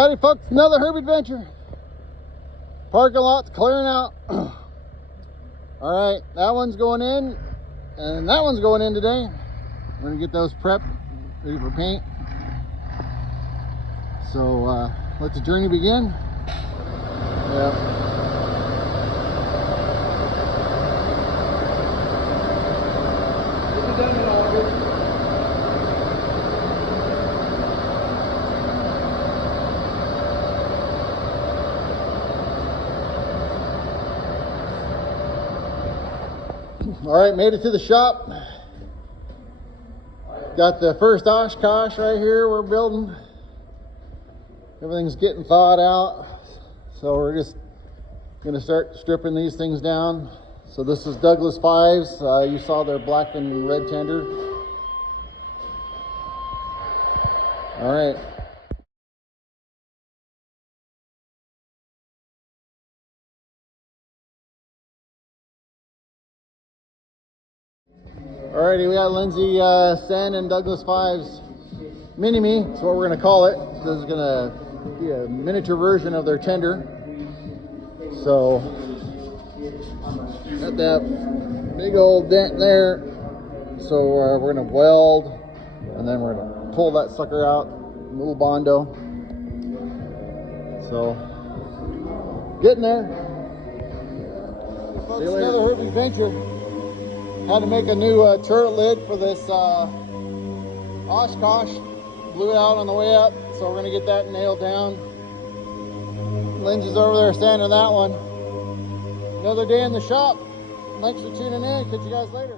Howdy folks, another herb adventure. Parking lot's clearing out. All right, that one's going in and that one's going in today. We're gonna get those prepped, ready for paint. So let the journey begin. Yeah. All right, made it to the shop. Got the first Oshkosh right here we're building. Everything's getting thawed out. So we're just gonna start stripping these things down. So this is Douglas 5s. You saw their black and red tender. All right. Alrighty, we got Lindsay Sen and Douglas 5's Mini-Me. That's what we're going to call it. This is going to be a miniature version of their tender. So, got that big old dent there. So we're going to weld, and then we're going to pull that sucker out, a little Bondo. So, getting there. See you later. Another herb adventure. Had to make a new turret lid for this Oshkosh. Blew it out on the way up, so we're gonna get that nailed down. Lindsay's over there sanding that one. Another day in the shop. Thanks for tuning in. Catch you guys later.